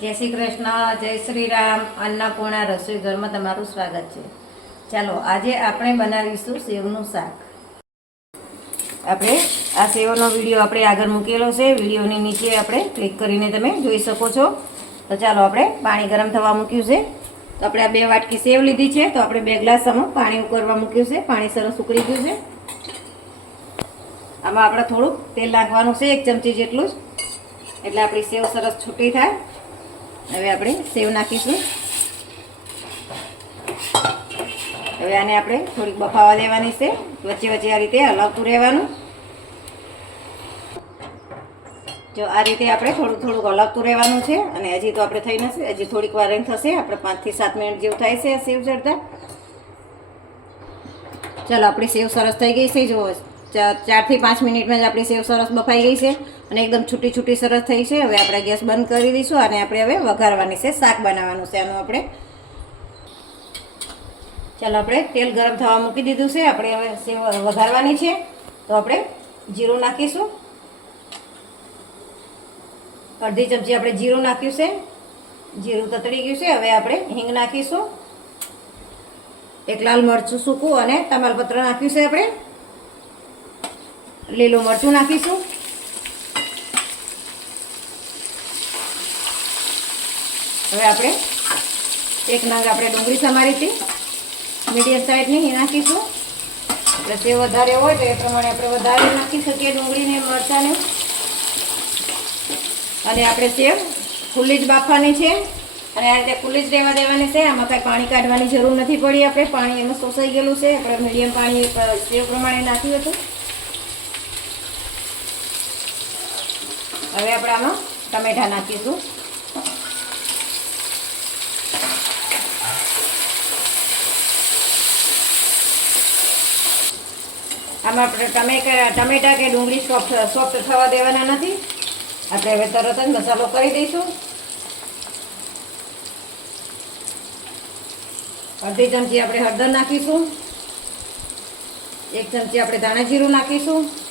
જય શ્રી કૃષ્ણ, જય શ્રી રામ. અન્નપૂર્ણા રસોઈ ઘરમાં તમારું સ્વાગત છે. ચાલો, આજે આપણે બનાવીશું સેવનું શાક. આપણે આ સેવનો વીડિયો આપણે આગળ મૂકેલો છે. વિડીયોની નીચે આપણે ક્લિક કરીને તમે જોઈ શકો છો. તો ચાલો, આપણે પાણી ગરમ થવા મૂક્યું છે. તો આપણે આ બે વાટકી સેવ લીધી છે. તો આપણે બે ગ્લાસ આમાં પાણી ઉકળવા મૂક્યું છે. પાણી સરસ ઉકળી ગયું છે. આમાં આપણે થોડુંક તેલ નાખવાનું છે, એક ચમચી જેટલું જ. એટલે આપણી સેવ સરસ છૂટી થાય. હવે આપણે સેવ નાખીશું. હવે આને આપણે થોડીક બફાવા દેવાની છે. વચ્ચે વચ્ચે આ રીતે હલાવતું રહેવાનું. જો આ રીતે આપણે થોડુંક થોડુંક હલાવતું રહેવાનું છે અને હજી તો આપણે થઈ નથી, હજી થોડીક વાર એમ થશે. આપણે પાંચથી સાત મિનિટ જેવું થાય છે સેવ ચડતા ચાલો, આપણી સેવ સરસ થઈ ગઈ છે. જો ચા- ચારથી પાંચ મિનિટમાં જ આપણી સેવ સરસ બફાઈ ગઈ છે અને એકદમ છૂટી છૂટી સરસ થઈ છે. હવે આપણે ગેસ બંધ કરી દઈશું અને આપણે હવે વઘારવાની છે શાક બનાવવાનું છે આનું આપણે. ચાલો આપણે તેલ ગરમ થવા મૂકી દીધું છે. આપણે હવે સેવ વઘારવાની છે. તો આપણે જીરું નાખીશું. અડધી ચમચી આપણે જીરું નાખ્યું છે. જીરું તતડી ગયું છે. હવે આપણે હિંગ નાખીશું. એક લાલ મરચું સૂકું અને તમાલપત્ર નાખ્યું છે આપણે. લીલું મરચું નાખીશું. હવે આપણે એક નંગ આપણે ડુંગળી સમારી હતી. મીડિયમ સાઈઝની એ નાખીશું. એટલે જે વધારે હોય તો એ પ્રમાણે આપણે વધારે નાખી શકીએ ડુંગળીને મરચાંને. અને આપણે સેવ ખુલ્લી જ બાફવાની છે, અને આ રીતે ખુલ્લી જ રહેવા દેવાની છે, આમાં કાંઈ પાણી કાઢવાની જરૂર નથી પડી આપણે. પાણી એમાં શોષાઈ ગયેલું છે. આપણે મીડિયમ પાણી સેવ પ્રમાણે નાખ્યું હતું. હવે આપણે આમાં ટમેટા નાખીશું. આમાં આપણે ટમેટા ટમેટા કે ડુંગળી સોફ્ટ સોફ્ટ થવા દેવાના નથી. આપણે હવે તરત જ મસાલો કરી દઈશું. અડધી ચમચી આપણે હળદર નાખીશું. એક ચમચી આપણે ધાણા જીરું નાખીશું.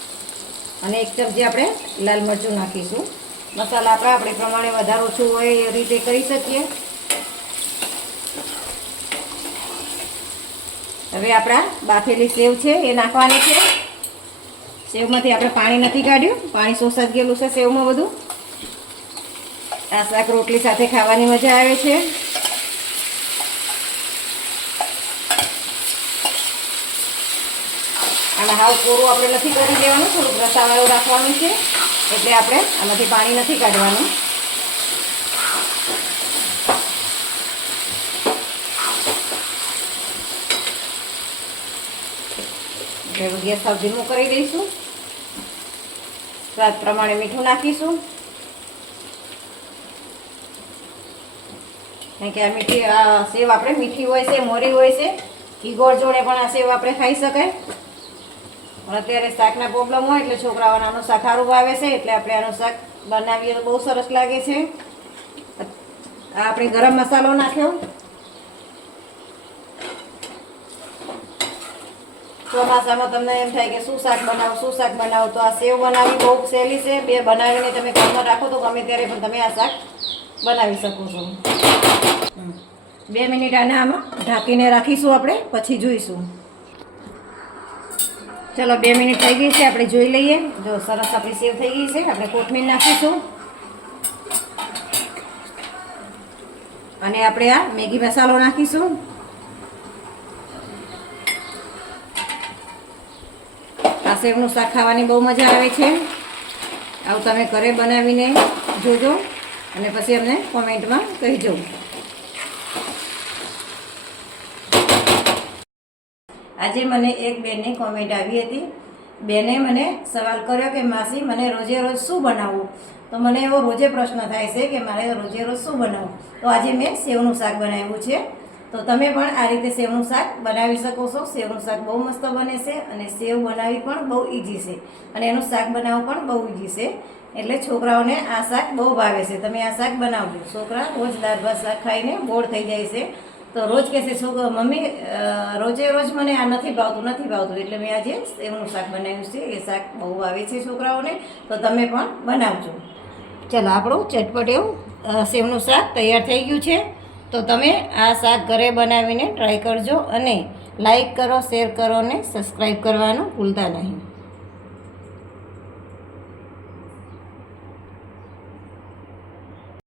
અને એક ચમચી આપણે લાલ મરચું નાખીશું. મસાલા આપણે આપણે પ્રમાણે વધારે ઓછું હોય એ રીતે કરી શકીએ. હવે આપણા બાફેલી સેવ છે એ નાખવાની છે. સેવમાંથી આપણે પાણી નથી કાઢ્યું. પાણી શોષાઈ ગયેલું છે સેવમાં બધું. આ શાક રોટલી સાથે ખાવાની મજા આવે છે. આમાં હાવ કોરું આપણે નથી કરી દેવાનું થોડુંક રસાવાળું રાખવાનું છે. એટલે આપણે આમાંથી પાણી નથી કાઢવાનું. એટલે ગેસ સાવ ધીમું કરી દઈશું. સ્વાદ પ્રમાણે મીઠું નાખીશું. કારણ કે આ મીઠી સેવ આપણે મીઠી હોય છે, મોરી હોય છે ઘી ગોળ જોડે પણ આ સેવ આપણે ખાઈ શકાય. પણ અત્યારે શાકના પ્રોબ્લેમ હોય એટલે છોકરાઓને આનું શાક સારું ભાવે છે એટલે આપણે આનું શાક બનાવીએ તો બહુ સરસ લાગે છે. આ આપણે ગરમ મસાલો નાખ્યો. ચોમાસામાં તમને એમ થાય કે શું શાક બનાવો શું શાક બનાવો? તો આ સેવ બનાવી બહુ સહેલી છે. બે બનાવીને તમે ઘરમાં રાખો તો ગમે ત્યારે પણ તમે આ શાક બનાવી શકો છો. બે મિનિટ આને આમાં ઢાંકીને રાખીશું આપણે પછી જોઈશું. ચલો, બે મિનિટ થઈ ગઈ છે, આપણે જોઈ લઈએ. જો સરસ આપણી સેવ થઈ ગઈ છે, આપણે કોથમીર નાખીશું. અને આપણે આ મેગી મસાલો નાખીશું. આ સેવનું શાક ખાવાની બહુ મજા આવે છે. આવું તમે ઘરે બનાવીને જોજો અને પછી અમને કોમેન્ટમાં કહીજો. આજે મને એક બેનની કોમેન્ટ આવી હતી. બેને મને સવાલ કર્યો કે, માસી, મને રોજે રોજ શું બનાવવું? તો મને એવો રોજે પ્રશ્ન થાય છે કે, મારે રોજે રોજ શું બનાવવું? તો આજે મેં સેવનું શાક બનાવ્યું છે. તો તમે પણ આ રીતે સેવનું શાક બનાવી શકો છો. સેવનું શાક બહુ મસ્ત બને છે અને સેવ બનાવવી પણ બહુ ઇઝી છે. અને એનું શાક બનાવવું પણ બહુ ઇઝી છે. એટલે છોકરાઓને આ શાક બહુ ભાવે છે. તમે આ શાક બનાવજો. છોકરા રોજ દાળ ભાત શાક ખાઈને બોર થઈ જાય છે. તો રોજ કહેશે છોકરો, મમ્મી રોજે રોજ મને આ નથી ભાવતું નથી ભાવતું. એટલે મેં આજે સેવનું શાક બનાવ્યું છે. એ શાક બહુ આવે છે છોકરાઓને, તો તમે પણ બનાવજો. ચાલો, આપણું ચટપટ એવું સેવનું શાક તૈયાર થઈ ગયું છે. તો તમે આ શાક ઘરે બનાવીને ટ્રાય કરજો અને લાઈક કરો, શેર કરો અને સબસ્ક્રાઈબ કરવાનું ભૂલતા નહીં.